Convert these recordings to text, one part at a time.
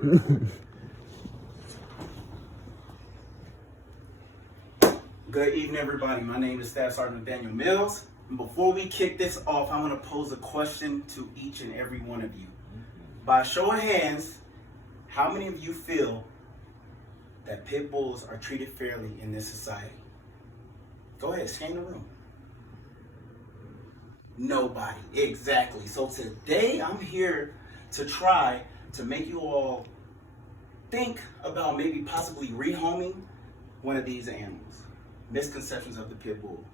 Good evening, everybody. My name is Staff Sergeant Daniel Mills. And before we kick this off, I want to pose a question to each and every one of you. By a show of hands, how many of you feel that pit bulls are treated fairly in this society? Go ahead, scan the room. Nobody. Exactly. So today I'm here to try to make you all think about maybe possibly rehoming one of these animals. Misconceptions of the pit bull.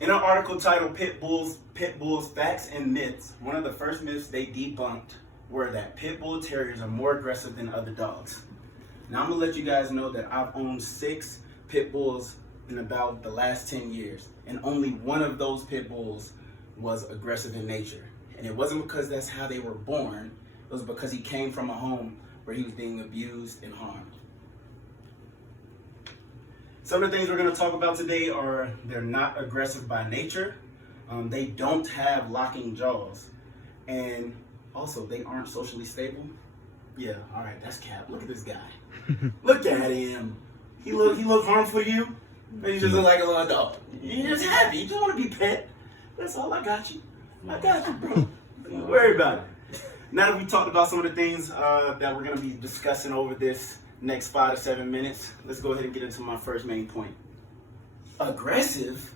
In an article titled Pit Bulls, Facts and Myths, one of the first myths they debunked were that pit bull terriers are more aggressive than other dogs. Now I'm going to let you guys know that I've owned 6 pit bulls in about the last 10 years, and only one of those pit bulls was aggressive in nature. And it wasn't because that's how they were born, it was because he came from a home where he was being abused and harmed. Some of the things we're going to talk about today are they're not aggressive by nature, they don't have locking jaws, and also they aren't socially stable. Yeah, all right, that's cap. Look at this guy. Look at him. He look harmful to you? Or you just look like a little dog? You're just happy. You just want to be pet. That's all. I got you. I got you, bro. Don't worry about it. Now that we talked about some of the things that we're going to be discussing over this next 5 to 7 minutes, let's go ahead and get into my first main point. Aggressive?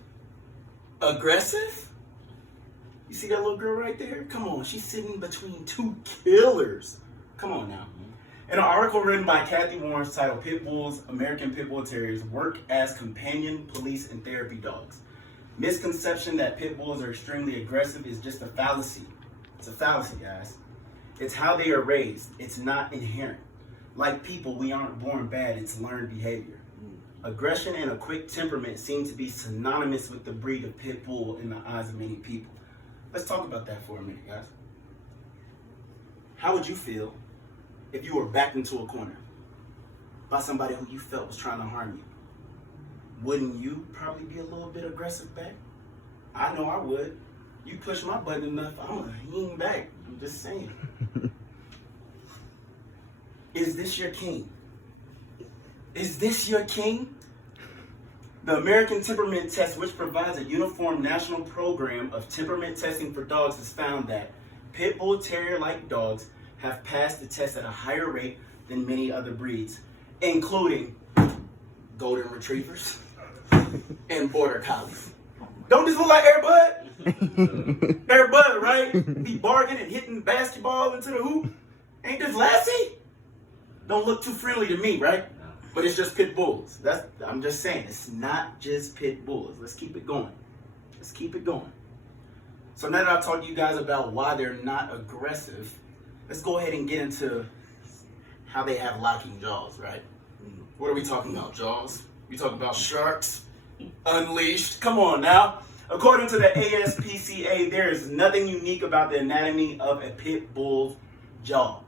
Aggressive? You see that little girl right there? Come on, she's sitting between 2 killers. Come on now. In an article written by Kathy Warren titled Pit Bulls, American Pit Bull Terriers Work as Companion, Police, and Therapy Dogs. Misconception that pit bulls are extremely aggressive is just a fallacy. It's a fallacy, guys. It's how they are raised. It's not inherent. Like people, we aren't born bad, it's learned behavior. Aggression and a quick temperament seem to be synonymous with the breed of pit bull in the eyes of many people. Let's talk about that for a minute, guys. How would you feel if you were backed into a corner by somebody who you felt was trying to harm you? Wouldn't you probably be a little bit aggressive back? I know I would. You push my button enough, I'm gonna lean back. I'm just saying. Is this your king? Is this your king? The American Temperament Test, which provides a uniform national program of temperament testing for dogs, has found that pit bull terrier-like dogs have passed the test at a higher rate than many other breeds, including golden retrievers and border collies. Don't this look like Air Bud? Air Bud, right? Be bargaining and hitting basketball into the hoop. Ain't this Lassie? Don't look too friendly to me, right? But it's just pit bulls. I'm just saying, it's not just pit bulls. Let's keep it going. Let's keep it going. So now that I've talked to you guys about why they're not aggressive, let's go ahead and get into how they have locking jaws, right? What are we talking about, jaws? We talking about sharks, unleashed. Come on now. According to the ASPCA, there is nothing unique about the anatomy of a pit bull's jaw.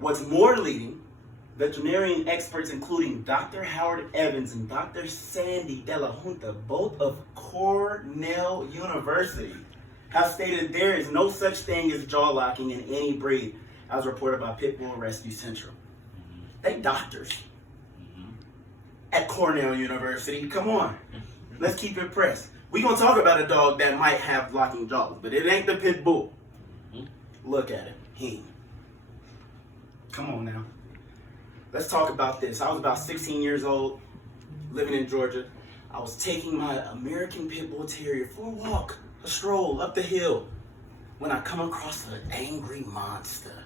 What's more leading, veterinarian experts including Dr. Howard Evans and Dr. Sandy De La Junta, both of Cornell University, have stated there is no such thing as jaw locking in any breed, as reported by Pit Bull Rescue Central. They doctors at Cornell University. Come on, let's keep it pressed. We're going to talk about a dog that might have locking jaws, but it ain't the pit bull. Look at him. Come on now. Let's talk about this. I was about 16 years old, living in Georgia. I was taking my American Pit Bull Terrier for a walk, a stroll up the hill, when I come across an angry monster,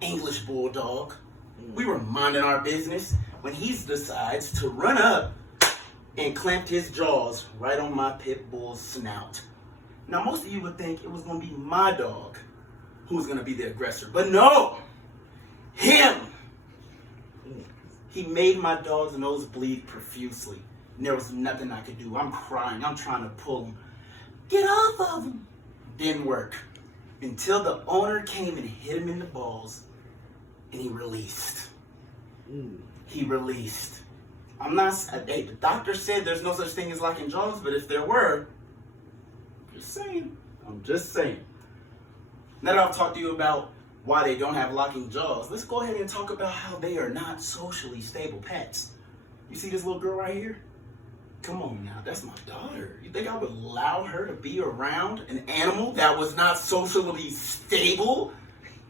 English Bulldog. We were minding our business when he decides to run up and clamped his jaws right on my Pit Bull's snout. Now, most of you would think it was going to be my dog who was going to be the aggressor, but no! Him! He made my dog's nose bleed profusely. And there was nothing I could do. I'm crying. I'm trying to pull him. Get off of him! Didn't work. Until the owner came and hit him in the balls, and he released. He released. The doctor said there's no such thing as locking jaws, but if there were, I'm just saying. Now that I've talked to you about why they don't have locking jaws, let's go ahead and talk about how they are not socially stable pets. You see this little girl right here? Come on now, that's my daughter. You think I would allow her to be around an animal that was not socially stable?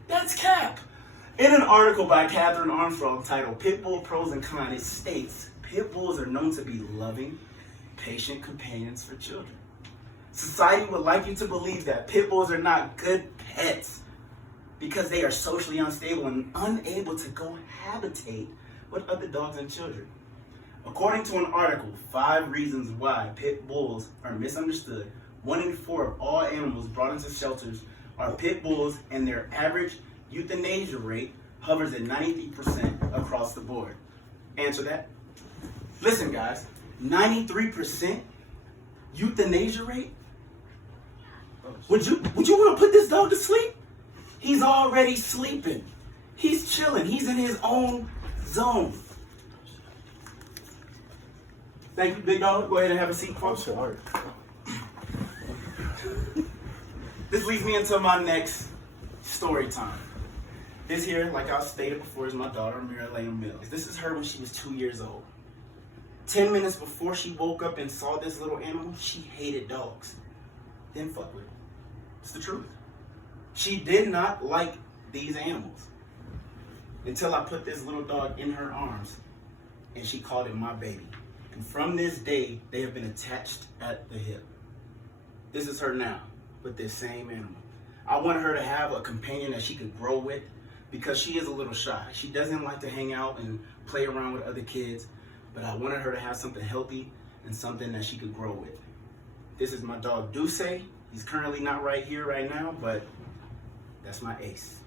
That's cap. In an article by Catherine Armstrong titled Pit Bull Pros and Cons, it states, pit bulls are known to be loving, patient companions for children. Society would like you to believe that pit bulls are not good pets because they are socially unstable and unable to cohabitate with other dogs and children. According to an article, 5 reasons why pit bulls are misunderstood. 1 in 4 of all animals brought into shelters are pit bulls, and their average euthanasia rate hovers at 93% across the board. Answer that. Listen, guys, 93% euthanasia rate? Would you want to put this dog to sleep? He's already sleeping. He's chilling. He's in his own zone. Thank you, big dog. Go ahead and have a seat, folks. This leads me into my next story time. This here, like I stated before, is my daughter, Marilyn Mills. This is her when she was 2 years old. 10 minutes before she woke up and saw this little animal, she hated dogs. Didn't fuck with it. It's the truth. She did not like these animals until I put this little dog in her arms and she called it my baby. And from this day, they have been attached at the hip. This is her now with this same animal. I wanted her to have a companion that she could grow with because she is a little shy. She doesn't like to hang out and play around with other kids, but I wanted her to have something healthy and something that she could grow with. This is my dog, Duce. He's currently not right here right now, but that's my ace.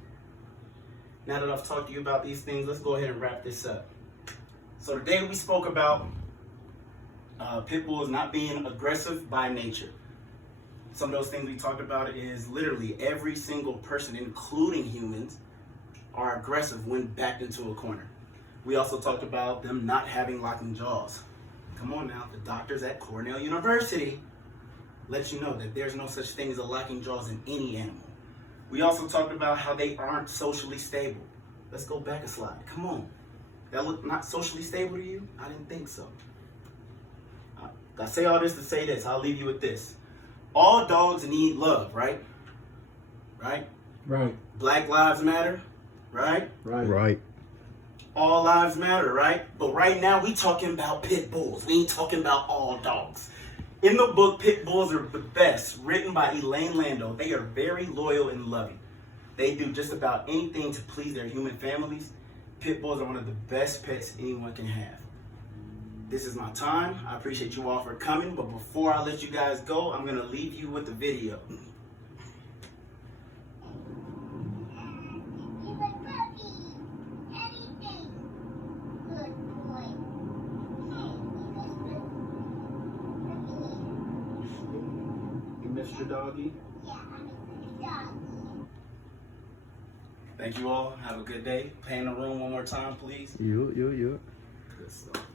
Now that I've talked to you about these things, let's go ahead and wrap this up. So today we spoke about pit bulls not being aggressive by nature. Some of those things we talked about is literally every single person, including humans, are aggressive when backed into a corner. We also talked about them not having locking jaws. Come on now, the doctors at Cornell University let you know that there's no such thing as a locking jaws in any animal. We also talked about how they aren't socially stable. Let's go back a slide. Come on. That look not socially stable to you? I didn't think so. I say all this to say this. I'll leave you with this. All dogs need love, right? Right? Right. Black lives matter, right? Right. All lives matter, right? But right now we talking about pit bulls. We ain't talking about all dogs. In the book, Pit Bulls Are the Best, written by Elaine Landau, they are very loyal and loving. They do just about anything to please their human families. Pit bulls are one of the best pets anyone can have. This is my time. I appreciate you all for coming, but before I let you guys go, I'm going to leave you with the video. Mr. Doggy. Yeah, I'm a doggy. Thank you all. Have a good day. Pan the room one more time, please. You. Good stuff.